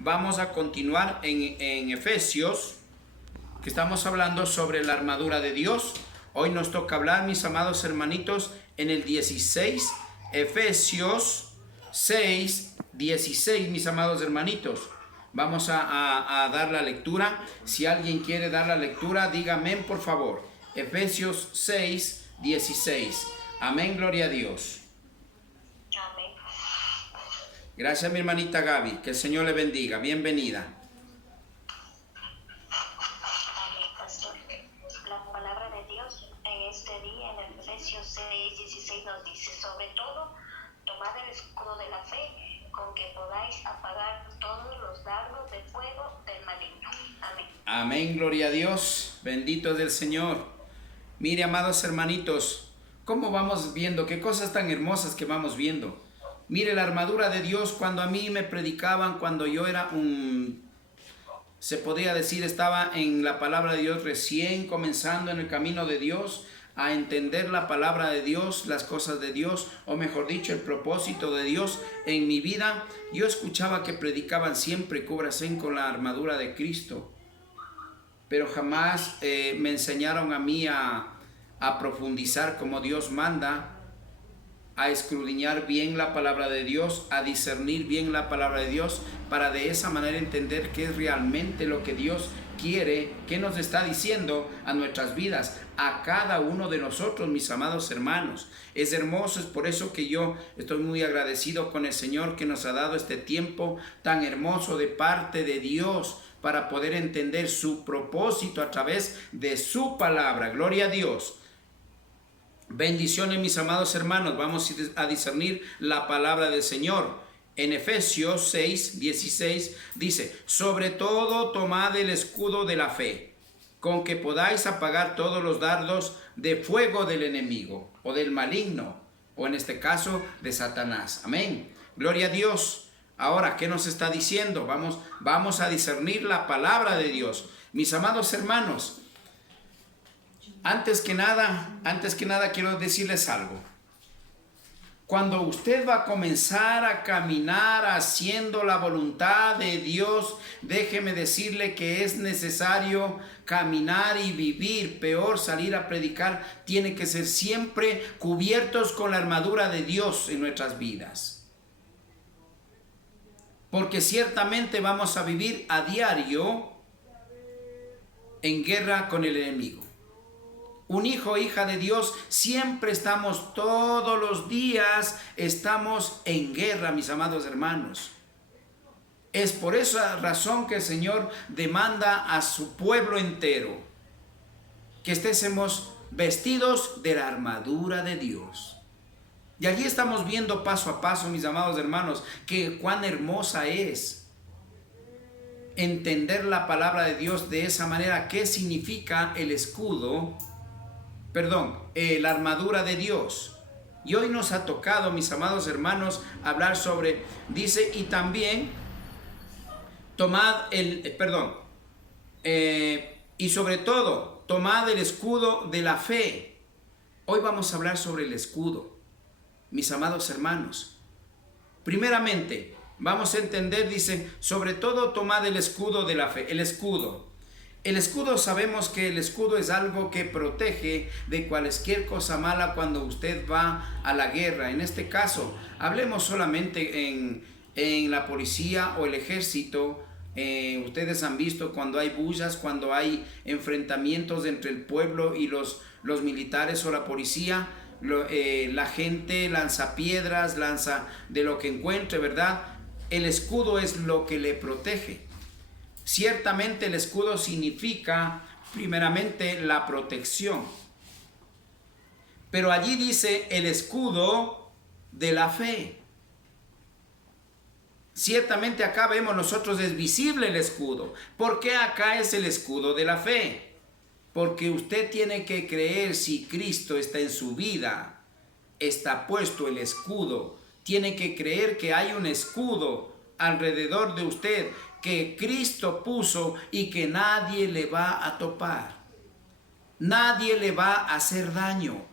Vamos a continuar en Efesios, que estamos hablando sobre la armadura de Dios. Hoy nos toca hablar, mis amados hermanitos, en el 16, Efesios 6, 16, mis amados hermanitos. Vamos a dar la lectura. Si alguien quiere dar la lectura, diga amén, por favor. Efesios 6, 16. Amén, gloria a Dios. Amén. Gracias, mi hermanita Gaby. Que el Señor le bendiga. Bienvenida. Amén, pastor. La palabra de Dios en este día, en el Efesios 6, 16, nos dice: sobre todo, tomad el escudo de la fe, con que podáis apagar todos los dardos de fuego del maligno. Amén. Amén, gloria a Dios. Bendito es el Señor. Mire, amados hermanitos, cómo vamos viendo, qué cosas tan hermosas que vamos viendo. Mire, la armadura de Dios, cuando a mí me predicaban, cuando yo era se podría decir, estaba en la palabra de Dios, recién comenzando en el camino de Dios, a entender la palabra de Dios, las cosas de Dios, o mejor dicho, el propósito de Dios en mi vida. Yo escuchaba que predicaban siempre: cúbrase con la armadura de Cristo. Pero jamás me enseñaron a mí a profundizar como Dios manda, a escudriñar bien la palabra de Dios, a discernir bien la palabra de Dios, para de esa manera entender qué es realmente lo que Dios quiere, qué nos está diciendo a nuestras vidas, a cada uno de nosotros, mis amados hermanos. Es hermoso, es por eso que yo estoy muy agradecido con el Señor, que nos ha dado este tiempo tan hermoso de parte de Dios, para poder entender su propósito a través de su palabra. Gloria a Dios. Bendiciones, mis amados hermanos. Vamos a discernir la palabra del Señor. En Efesios 6, 16 dice: sobre todo tomad el escudo de la fe, con que podáis apagar todos los dardos de fuego del enemigo, o del maligno, o en este caso de Satanás. Amén. Gloria a Dios. Ahora, ¿qué nos está diciendo? Vamos a discernir la palabra de Dios. Mis amados hermanos, antes que nada quiero decirles algo. Cuando usted va a comenzar a caminar haciendo la voluntad de Dios, déjeme decirle que es necesario caminar y vivir. Peor, salir a predicar. Tiene que ser siempre cubiertos con la armadura de Dios en nuestras vidas. Porque ciertamente vamos a vivir a diario en guerra con el enemigo. Un hijo o hija de Dios, siempre estamos, todos los días estamos en guerra, mis amados hermanos. Es por esa razón que el Señor demanda a su pueblo entero que estemos vestidos de la armadura de Dios. Y allí estamos viendo paso a paso, mis amados hermanos, que cuán hermosa es entender la palabra de Dios de esa manera. ¿Qué significa el escudo? La armadura de Dios. Y hoy nos ha tocado, mis amados hermanos, hablar sobre, dice, y también y sobre todo, tomad el escudo de la fe. Hoy vamos a hablar sobre el escudo. Mis amados hermanos, primeramente vamos a entender, dice, sobre todo tomad el escudo de la fe. El escudo, sabemos que el escudo es algo que protege de cualquier cosa mala cuando usted va a la guerra. En este caso, hablemos solamente en la policía o el ejército. Ustedes han visto cuando hay bullas, cuando hay enfrentamientos entre el pueblo y los militares o la policía. La gente lanza piedras, lanza de lo que encuentre, ¿verdad? El escudo es lo que le protege. Ciertamente el escudo significa primeramente la protección. Pero allí dice el escudo de la fe. Ciertamente acá vemos nosotros, es visible el escudo. ¿Por qué acá es el escudo de la fe? Porque usted tiene que creer, si Cristo está en su vida, está puesto el escudo. Tiene que creer que hay un escudo alrededor de usted que Cristo puso y que nadie le va a topar. Nadie le va a hacer daño.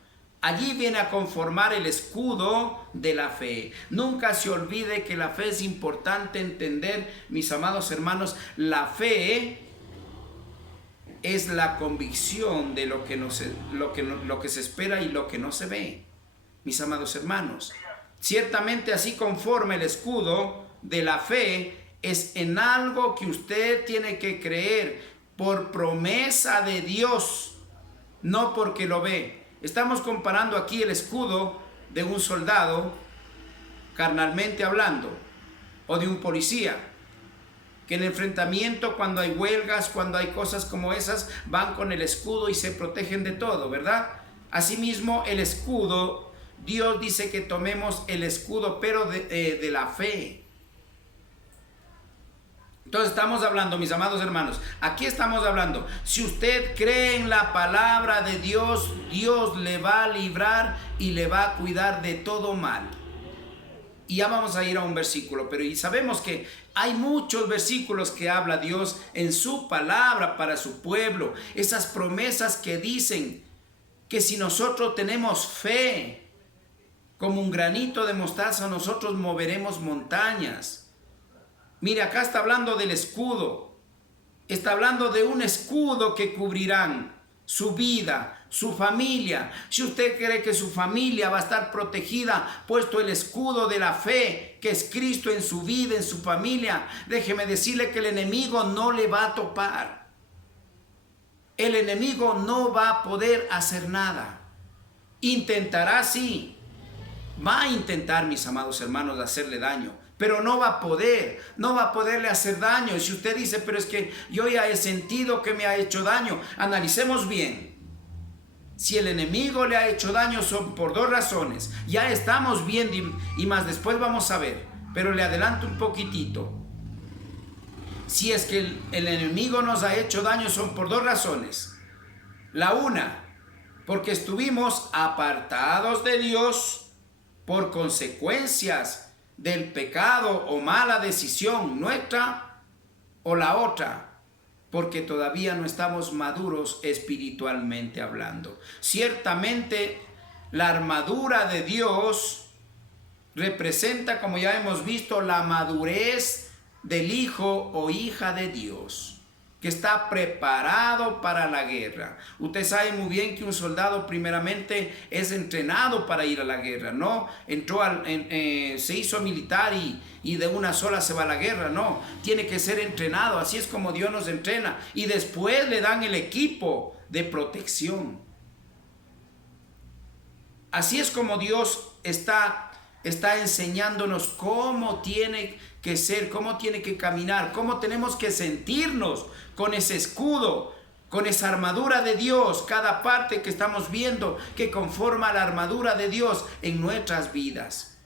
Allí viene a conformar el escudo de la fe. Nunca se olvide que la fe es importante entender, mis amados hermanos. La fe es la convicción de lo que se espera y lo que no se ve, mis amados hermanos. Ciertamente así conforma el escudo de la fe, es en algo que usted tiene que creer por promesa de Dios, no porque lo ve. Estamos comparando aquí el escudo de un soldado, carnalmente hablando, o de un policía, que en el enfrentamiento, cuando hay huelgas, cuando hay cosas como esas, van con el escudo y se protegen de todo, ¿verdad? Asimismo, el escudo, Dios dice que tomemos el escudo, pero de la fe. Entonces estamos hablando, mis amados hermanos, aquí estamos hablando, si usted cree en la palabra de Dios, Dios le va a librar y le va a cuidar de todo mal. Y ya vamos a ir a un versículo, pero y sabemos que hay muchos versículos que habla Dios en su palabra para su pueblo. Esas promesas que dicen que si nosotros tenemos fe, como un granito de mostaza, nosotros moveremos montañas. Mire, acá está hablando del escudo. Está hablando de un escudo que cubrirán su vida, su familia. Si usted cree que su familia va a estar protegida, puesto el escudo de la fe, que es Cristo en su vida, en su familia, déjeme decirle que el enemigo no le va a topar. El enemigo no va a poder hacer nada. Intentará, sí. Va a intentar, mis amados hermanos, hacerle daño, pero no va a poderle hacer daño. Y si usted dice, pero es que yo ya he sentido que me ha hecho daño, analicemos bien. Si el enemigo le ha hecho daño son por dos razones. Ya estamos viendo y más después vamos a ver, pero le adelanto un poquitito. Si es que el enemigo nos ha hecho daño son por dos razones. La una, porque estuvimos apartados de Dios por consecuencias del pecado o mala decisión nuestra, o la otra, porque todavía no estamos maduros espiritualmente hablando. Ciertamente la armadura de Dios representa, como ya hemos visto, la madurez del hijo o hija de Dios, que está preparado para la guerra. Usted sabe muy bien que un soldado primeramente es entrenado para ir a la guerra, no se hizo militar y de una sola se va a la guerra, no, tiene que ser entrenado. Así es como Dios nos entrena, y después le dan el equipo de protección. Así es como Dios está enseñándonos cómo tiene que ser, cómo tiene que caminar, cómo tenemos que sentirnos con ese escudo, con esa armadura de Dios, cada parte que estamos viendo que conforma la armadura de Dios en nuestras vidas,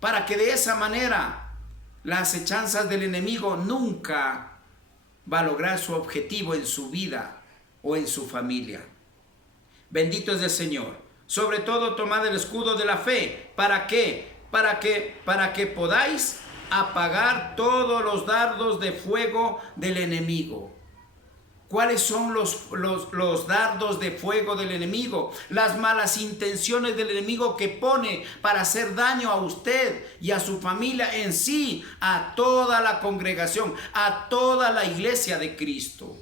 para que de esa manera las acechanzas del enemigo nunca va a lograr su objetivo en su vida o en su familia. Bendito es el Señor. Sobre todo tomad el escudo de la fe. ¿Para qué? Para que podáis apagar todos los dardos de fuego del enemigo. ¿Cuáles son los dardos de fuego del enemigo? Las malas intenciones del enemigo que pone para hacer daño a usted y a su familia en sí, a toda la congregación, a toda la iglesia de Cristo.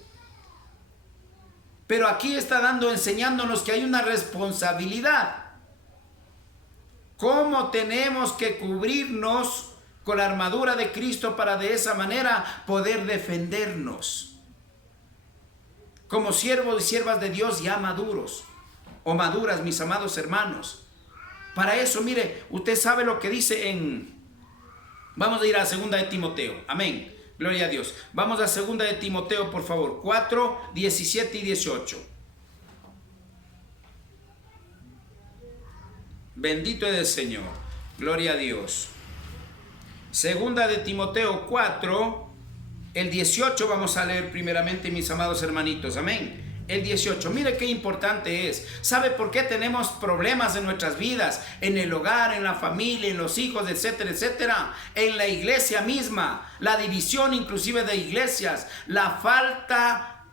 Pero aquí está enseñándonos que hay una responsabilidad. ¿Cómo tenemos que cubrirnos con la armadura de Cristo para de esa manera poder defendernos? Como siervos y siervas de Dios ya maduros o maduras, mis amados hermanos. Para eso, mire, usted sabe lo que dice vamos a ir a 2 de Timoteo. Amén. Gloria a Dios. Vamos a 2 de Timoteo, por favor. 4, 17 y 18. Bendito es el Señor. Gloria a Dios. 2 de Timoteo 4, el 18 vamos a leer primeramente, mis amados hermanitos. Amén. El 18, mire qué importante es. ¿Sabe por qué tenemos problemas en nuestras vidas? En el hogar, en la familia, en los hijos, etcétera, etcétera. En la iglesia misma, la división inclusive de iglesias, la falta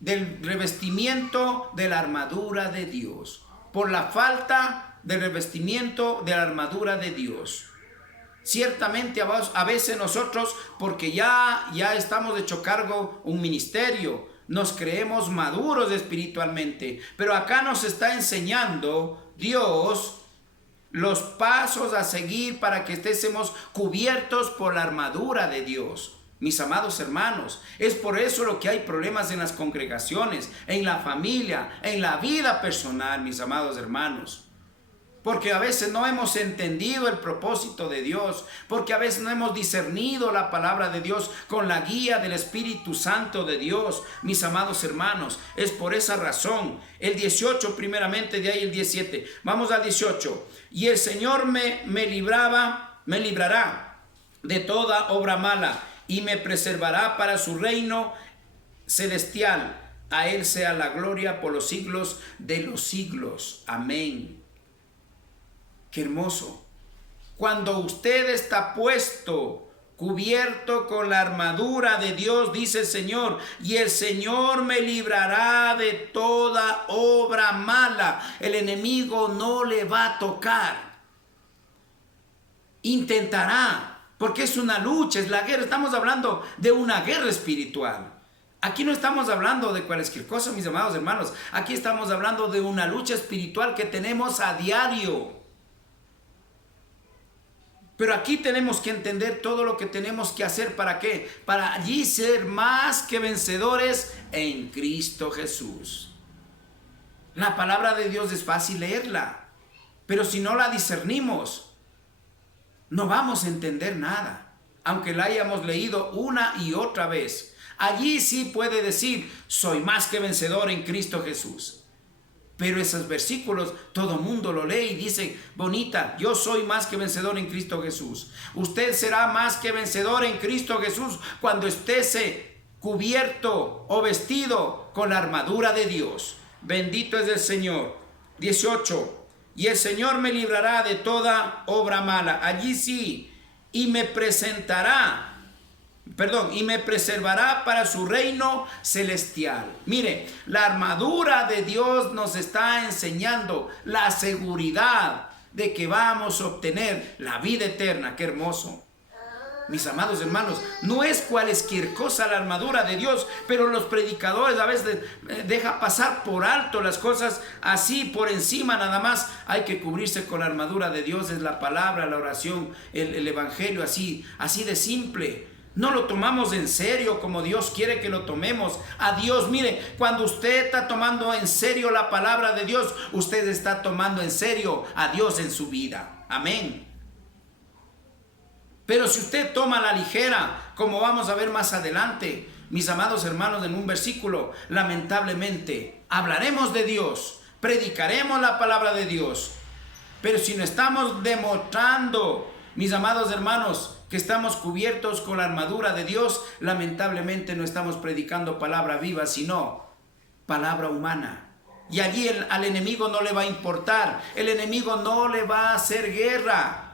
del revestimiento de la armadura de Dios. por la falta de revestimiento de la armadura de Dios. Ciertamente a veces nosotros, porque ya estamos hecho cargo un ministerio, nos creemos maduros espiritualmente, pero acá nos está enseñando Dios los pasos a seguir para que estemos cubiertos por la armadura de Dios. Mis amados hermanos, es por eso lo que hay problemas en las congregaciones, en la familia, en la vida personal, mis amados hermanos. Porque a veces no hemos entendido el propósito de Dios, porque a veces no hemos discernido la palabra de Dios con la guía del Espíritu Santo de Dios, mis amados hermanos. Es por esa razón. El 18 primeramente, de ahí el 17. Vamos al 18. Y el Señor me librará de toda obra mala y me preservará para su reino celestial. A Él sea la gloria por los siglos de los siglos. Amén. Qué hermoso. Cuando usted está puesto, cubierto con la armadura de Dios, dice el Señor, y el Señor me librará de toda obra mala. El enemigo no le va a tocar. Intentará, porque es una lucha, es la guerra. Estamos hablando de una guerra espiritual. Aquí no estamos hablando de cualquier cosa, mis amados hermanos. Aquí estamos hablando de una lucha espiritual que tenemos a diario. Pero aquí tenemos que entender todo lo que tenemos que hacer. ¿Para qué? Para allí ser más que vencedores en Cristo Jesús. La palabra de Dios es fácil leerla, pero si no la discernimos, no vamos a entender nada. Aunque la hayamos leído una y otra vez, allí sí puede decir, soy más que vencedor en Cristo Jesús. Pero esos versículos todo el mundo lo lee y dice, bonita, yo soy más que vencedor en Cristo Jesús. Usted será más que vencedor en Cristo Jesús cuando esté cubierto o vestido con la armadura de Dios. Bendito es el Señor. 18. Y el Señor me librará de toda obra mala. Allí sí. Y me preservará para su reino celestial. Mire, la armadura de Dios nos está enseñando la seguridad de que vamos a obtener la vida eterna. Qué hermoso. Mis amados hermanos, no es cualquier cosa la armadura de Dios, pero los predicadores a veces dejan pasar por alto las cosas así, por encima nada más. Hay que cubrirse con la armadura de Dios, es la palabra, la oración, el evangelio, así de simple. No lo tomamos en serio como Dios quiere que lo tomemos. A Dios, mire, cuando usted está tomando en serio la palabra de Dios, usted está tomando en serio a Dios en su vida. Amén. Pero si usted toma la ligera, como vamos a ver más adelante, mis amados hermanos, en un versículo, lamentablemente, hablaremos de Dios, predicaremos la palabra de Dios, pero si no estamos demostrando, mis amados hermanos, que estamos cubiertos con la armadura de Dios, lamentablemente no estamos predicando palabra viva, sino palabra humana. Y allí al enemigo no le va a importar, el enemigo no le va a hacer guerra,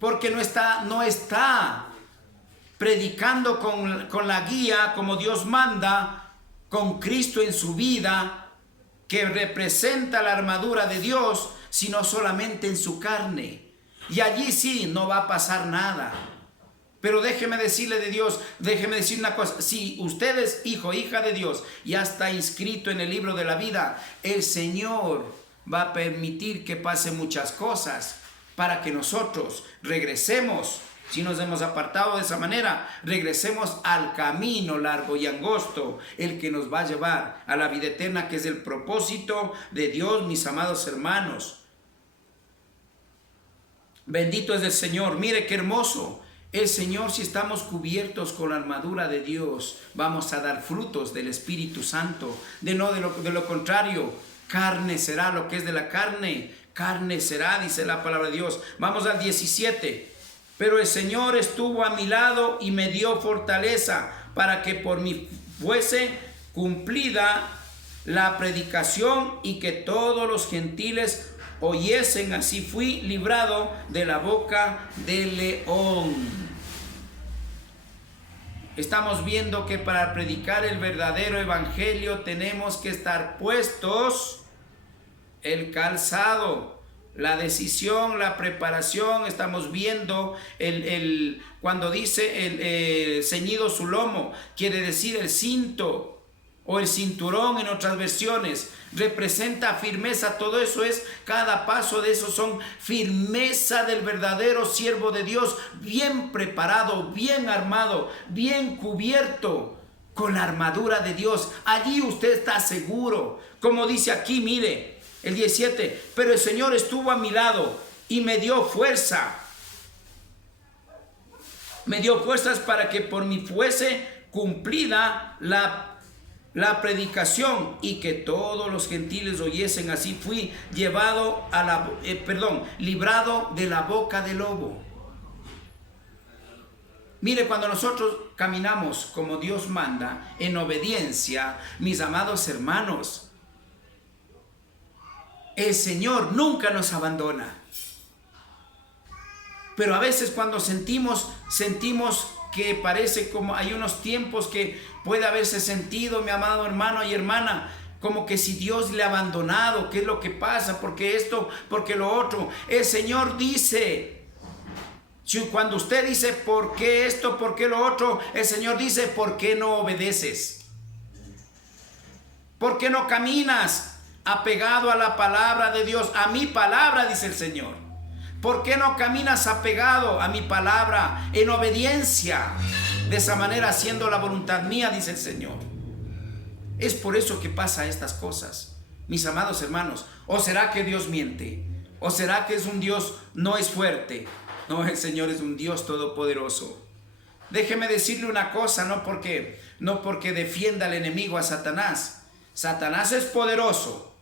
porque no está predicando con la guía como Dios manda, con Cristo en su vida, que representa la armadura de Dios, sino solamente en su carne. Y allí sí no va a pasar nada. Pero déjeme decirle de Dios, déjeme decir una cosa, si usted es hijo, hija de Dios, ya está inscrito en el libro de la vida, el Señor va a permitir que pasen muchas cosas para que nosotros regresemos, si nos hemos apartado de esa manera, regresemos al camino largo y angosto, el que nos va a llevar a la vida eterna, que es el propósito de Dios, mis amados hermanos. Bendito es el Señor. Mire qué hermoso. El Señor, si estamos cubiertos con la armadura de Dios, vamos a dar frutos del Espíritu Santo. De lo contrario, carne será lo que es de la carne. Carne será, dice la palabra de Dios. Vamos al 17. Pero el Señor estuvo a mi lado y me dio fortaleza para que por mí fuese cumplida la predicación y que todos los gentiles oyesen. Así fui librado de la boca del león. Estamos viendo que para predicar el verdadero evangelio tenemos que estar puestos el calzado, la decisión, la preparación. Estamos viendo cuando dice el ceñido su lomo, quiere decir el cinto o el cinturón en otras versiones. Representa firmeza. Todo eso es, cada paso de eso son firmeza del verdadero siervo de Dios, bien preparado, bien armado, bien cubierto con la armadura de Dios. Allí usted está seguro. Como dice aquí, mire, el 17, pero el Señor estuvo a mi lado y me dio fuerza. Me dio fuerzas para que por mí fuese cumplida la predicación y que todos los gentiles oyesen. Así fui llevado librado de la boca del lobo. Mire, cuando nosotros caminamos como Dios manda, en obediencia, mis amados hermanos, el Señor nunca nos abandona. Pero a veces cuando sentimos que parece como hay unos tiempos que puede haberse sentido, mi amado hermano y hermana, como que si Dios le ha abandonado. ¿Qué es lo que pasa? Porque esto, porque lo otro. El Señor dice, cuando usted dice ¿por qué esto, por qué lo otro? El Señor dice ¿por qué no obedeces? ¿Por qué no caminas apegado a la palabra de Dios? A mi palabra, dice el Señor. ¿Por qué no caminas apegado a mi palabra en obediencia? De esa manera, haciendo la voluntad mía, dice el Señor. Es por eso que pasa estas cosas, mis amados hermanos. ¿O será que Dios miente? ¿O será que es un Dios no es fuerte? No, el Señor es un Dios todopoderoso. Déjeme decirle una cosa, no porque defienda al enemigo, a Satanás. Satanás es poderoso,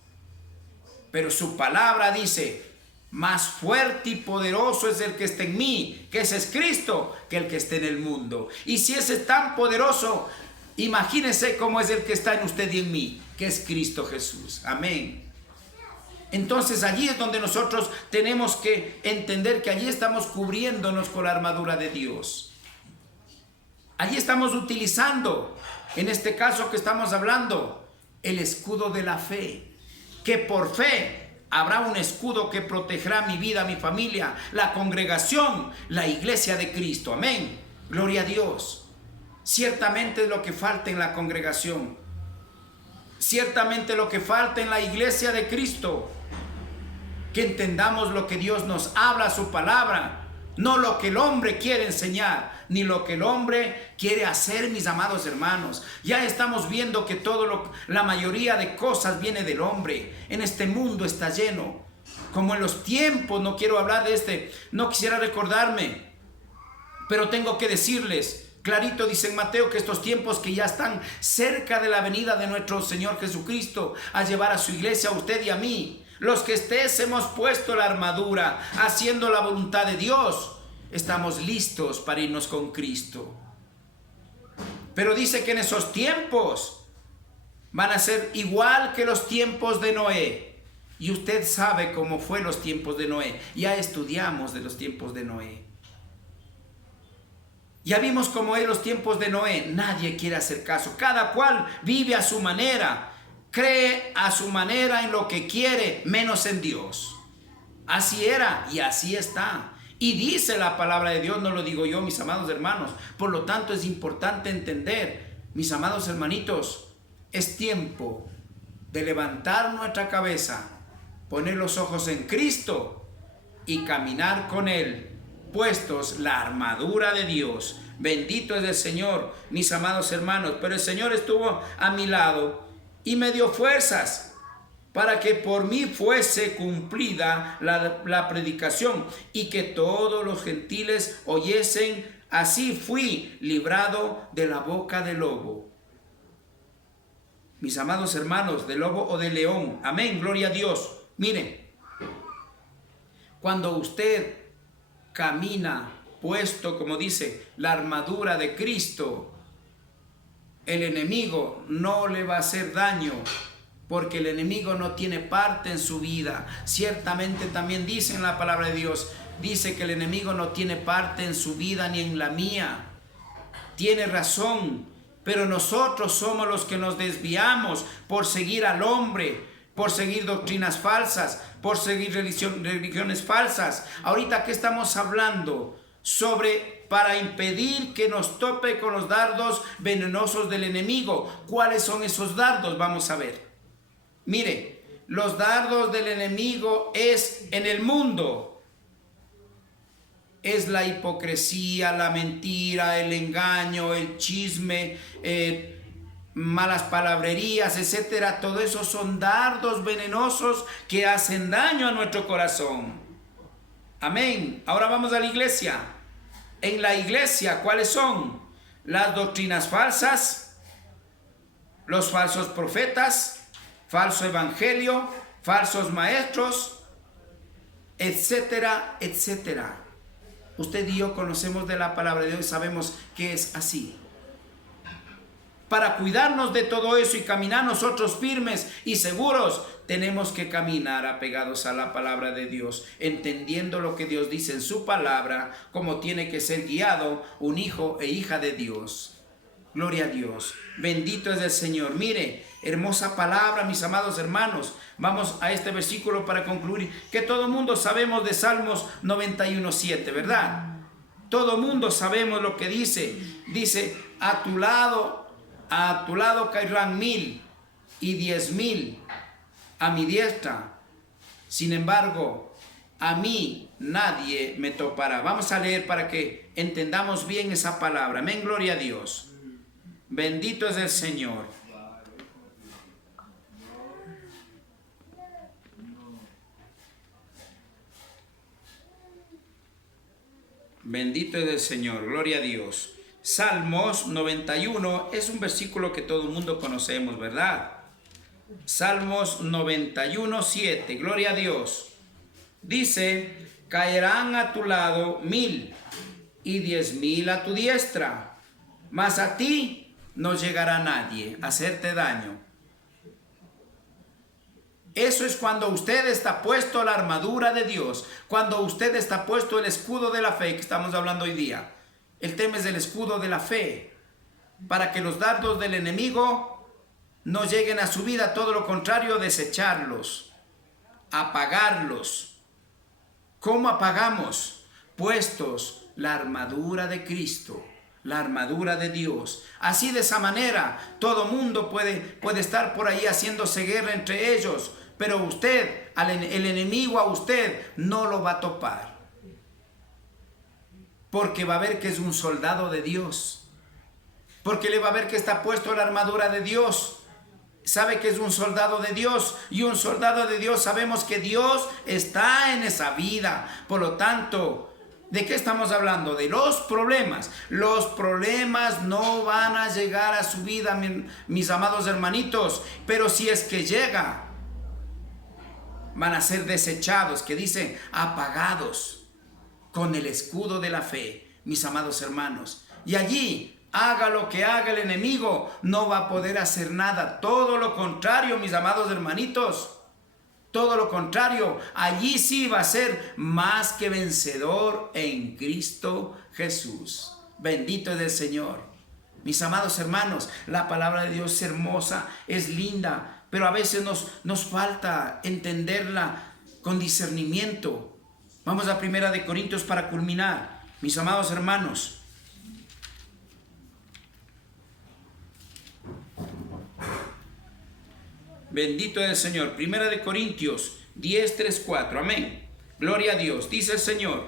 pero su palabra dice, más fuerte y poderoso es el que está en mí, que ese es Cristo, que el que está en el mundo. Y si ese es tan poderoso, imagínese cómo es el que está en usted y en mí, que es Cristo Jesús. Amén. Entonces allí es donde nosotros tenemos que entender que allí estamos cubriéndonos con la armadura de Dios. Allí estamos utilizando, en este caso que estamos hablando, el escudo de la fe, que por fe habrá un escudo que protegerá mi vida, mi familia, la congregación, la iglesia de Cristo. Amén. Gloria a Dios. Ciertamente lo que falta en la congregación, ciertamente lo que falta en la iglesia de Cristo, que entendamos lo que Dios nos habla, su palabra, no lo que el hombre quiere enseñar, ni lo que el hombre quiere hacer, mis amados hermanos. Ya estamos viendo que la mayoría de cosas viene del hombre. En este mundo está lleno, como en los tiempos, no quiero hablar de no quisiera recordarme, pero tengo que decirles, clarito dice en Mateo, que estos tiempos que ya están cerca de la venida de nuestro Señor Jesucristo, a llevar a su iglesia, a usted y a mí, los que hemos puesto la armadura, haciendo la voluntad de Dios, estamos listos para irnos con Cristo. Pero dice que en esos tiempos van a ser igual que los tiempos de Noé. Y usted sabe cómo fue los tiempos de Noé. Ya estudiamos de los tiempos de Noé. Ya vimos cómo es los tiempos de Noé. Nadie quiere hacer caso. Cada cual vive a su manera. Cree a su manera en lo que quiere, menos en Dios. Así era y así está. Y dice la palabra de Dios, no lo digo yo, mis amados hermanos. Por lo tanto, es importante entender, mis amados hermanitos, es tiempo de levantar nuestra cabeza, poner los ojos en Cristo y caminar con Él, puestos la armadura de Dios. Bendito es el Señor, mis amados hermanos. Pero el Señor estuvo a mi lado y me dio fuerzas para que por mí fuese cumplida la predicación y que todos los gentiles oyesen. Así fui librado de la boca del lobo. Mis amados hermanos, del lobo o del león. Amén, gloria a Dios. Miren, cuando usted camina puesto, como dice, la armadura de Cristo, el enemigo no le va a hacer daño, porque el enemigo no tiene parte en su vida. Ciertamente también dice en la palabra de Dios, dice que el enemigo no tiene parte en su vida ni en la mía. Tiene razón, pero nosotros somos los que nos desviamos por seguir al hombre, por seguir doctrinas falsas, por seguir religiones falsas. Ahorita que estamos hablando sobre para impedir que nos tope con los dardos venenosos del enemigo. ¿Cuáles son esos dardos? Vamos a ver. Mire, los dardos del enemigo es en el mundo. Es la hipocresía, la mentira, el engaño, el chisme, malas palabrerías, etcétera. Todo eso son dardos venenosos que hacen daño a nuestro corazón. Amén. Ahora vamos a la iglesia. En la iglesia, ¿cuáles son? Las doctrinas falsas, los falsos profetas, falso evangelio, falsos maestros, etcétera, etcétera. Usted y yo conocemos de la palabra de Dios y sabemos que es así. Para cuidarnos de todo eso y caminar nosotros firmes y seguros, tenemos que caminar apegados a la palabra de Dios, entendiendo lo que Dios dice en su palabra, como tiene que ser guiado un hijo e hija de Dios. Gloria a Dios. Bendito es el Señor. Mire, hermosa palabra, mis amados hermanos. Vamos a este versículo para concluir, que todo mundo sabemos de Salmos 91:7, ¿verdad? Todo mundo sabemos lo que dice. Dice, a tu lado caerán 1000 y 10,000 a mi diestra. Sin embargo, a mí nadie me topará. Vamos a leer para que entendamos bien esa palabra. Amén, gloria a Dios. Bendito es el Señor. Bendito es el Señor, gloria a Dios. Salmos 91 es un versículo que todo el mundo conocemos, ¿verdad? Salmos 91:7, gloria a Dios. Dice, caerán a tu lado 1000 y 10,000 a tu diestra, mas a ti no llegará nadie a hacerte daño. Eso es cuando usted está puesto la armadura de Dios, cuando usted está puesto el escudo de la fe que estamos hablando hoy día. El tema es el escudo de la fe, para que los dardos del enemigo no lleguen a su vida, todo lo contrario, desecharlos, apagarlos. ¿Cómo apagamos? Puestos la armadura de Cristo, la armadura de Dios. Así, de esa manera, todo mundo puede estar por ahí haciéndose guerra entre ellos, pero usted, el enemigo a usted no lo va a topar. Porque va a ver que es un soldado de Dios. Porque le va a ver que está puesto la armadura de Dios. Sabe que es un soldado de Dios. Y un soldado de Dios, sabemos que Dios está en esa vida. Por lo tanto, ¿de qué estamos hablando? De los problemas. Los problemas no van a llegar a su vida, mis amados hermanitos. Pero si es que llega, van a ser desechados, que dice apagados, con el escudo de la fe, mis amados hermanos. Y allí, haga lo que haga el enemigo, no va a poder hacer nada. Todo lo contrario, mis amados hermanitos. Todo lo contrario, allí sí va a ser más que vencedor en Cristo Jesús. Bendito es el Señor. Mis amados hermanos, la palabra de Dios es hermosa, es linda, pero a veces nos falta entenderla con discernimiento. Vamos a 1 de Corintios para culminar, mis amados hermanos. Bendito es el Señor. 1 de Corintios 10, 3, 4. Amén. Gloria a Dios. Dice el Señor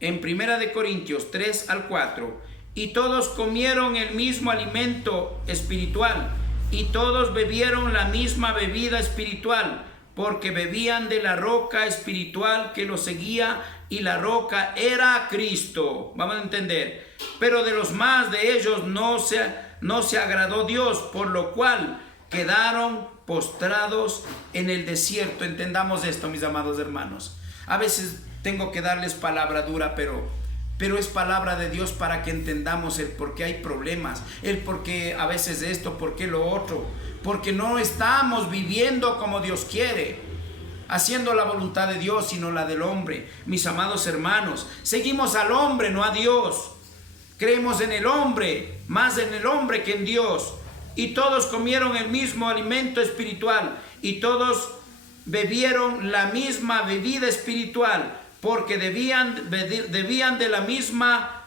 en 1 de Corintios 3 al 4. Y todos comieron el mismo alimento espiritual, y todos bebieron la misma bebida espiritual, porque bebían de la roca espiritual que los seguía, y la roca era Cristo. Vamos a entender. Pero de los más de ellos no se agradó Dios, por lo cual quedaron postrados en el desierto. Entendamos esto, mis amados hermanos. A veces tengo que darles palabra dura, pero es palabra de Dios para que entendamos el por qué hay problemas, el por qué a veces esto, por qué lo otro. Porque no estamos viviendo como Dios quiere, haciendo la voluntad de Dios, sino la del hombre. Mis amados hermanos, seguimos al hombre, no a Dios. Creemos en el hombre, más en el hombre que en Dios. y todos comieron el mismo alimento espiritual, y todos bebieron la misma bebida espiritual, porque debían de la misma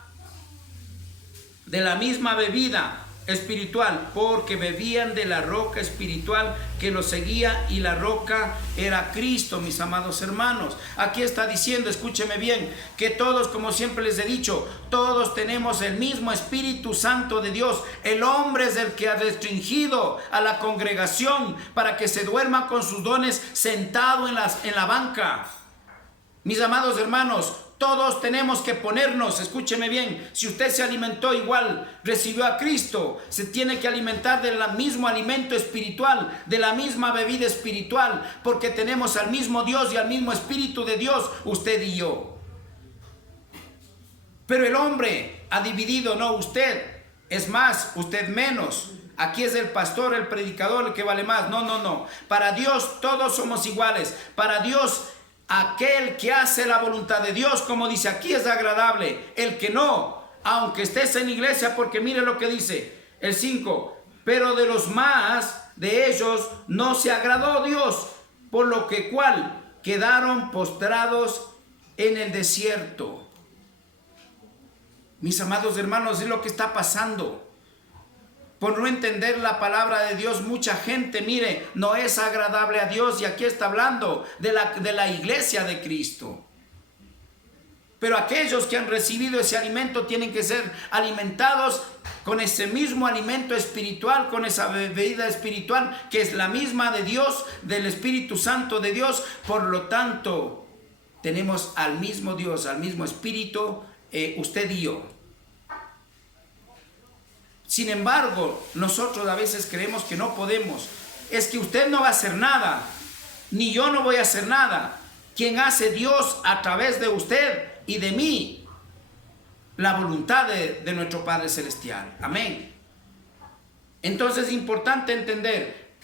bebida espiritual, porque bebían de la roca espiritual que los seguía, y la roca era Cristo, mis amados hermanos. Aquí está diciendo, escúcheme bien, que todos, como siempre les he dicho, todos tenemos el mismo Espíritu Santo de Dios. El hombre es el que ha restringido a la congregación para que se duerma con sus dones sentado en la banca. Mis amados hermanos, todos tenemos que ponernos, escúcheme bien, si usted se alimentó igual, recibió a Cristo, se tiene que alimentar del mismo alimento espiritual, de la misma bebida espiritual, porque tenemos al mismo Dios y al mismo Espíritu de Dios, usted y yo. Pero el hombre ha dividido, no usted, es más, usted menos. Aquí es el pastor, el predicador el que vale más. No. Para Dios todos somos iguales. Para Dios, aquel que hace la voluntad de Dios, como dice aquí, es agradable. El que no, aunque estés en iglesia, porque mire lo que dice el 5, pero de los más de ellos no se agradó Dios, por lo que cual quedaron postrados en el desierto. Mis amados hermanos, es lo que está pasando. Por no entender la palabra de Dios, mucha gente, mire, no es agradable a Dios. Y aquí está hablando de la iglesia de Cristo. Pero aquellos que han recibido ese alimento tienen que ser alimentados con ese mismo alimento espiritual, con esa bebida espiritual que es la misma de Dios, del Espíritu Santo de Dios. Por lo tanto, tenemos al mismo Dios, al mismo Espíritu, usted y yo. Sin embargo, nosotros a veces creemos que no podemos. Es que usted no va a hacer nada, ni yo no voy a hacer nada. Quien hace Dios a través de usted y de mí, la voluntad de nuestro Padre Celestial. Amén. Entonces es importante entender,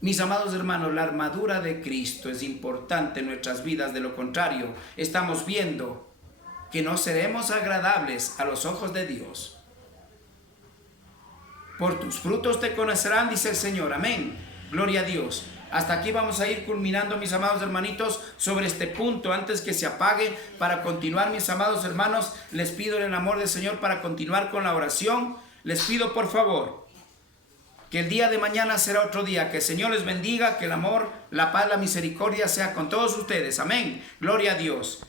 mis amados hermanos, la armadura de Cristo es importante en nuestras vidas. De lo contrario, estamos viendo que no seremos agradables a los ojos de Dios. Por tus frutos te conocerán, dice el Señor. Amén. Gloria a Dios. Hasta aquí vamos a ir culminando, mis amados hermanitos, sobre este punto. Antes que se apague, para continuar, mis amados hermanos, les pido en el amor del Señor para continuar con la oración. Les pido, por favor, que el día de mañana será otro día. Que el Señor les bendiga, que el amor, la paz, la misericordia sea con todos ustedes. Amén. Gloria a Dios.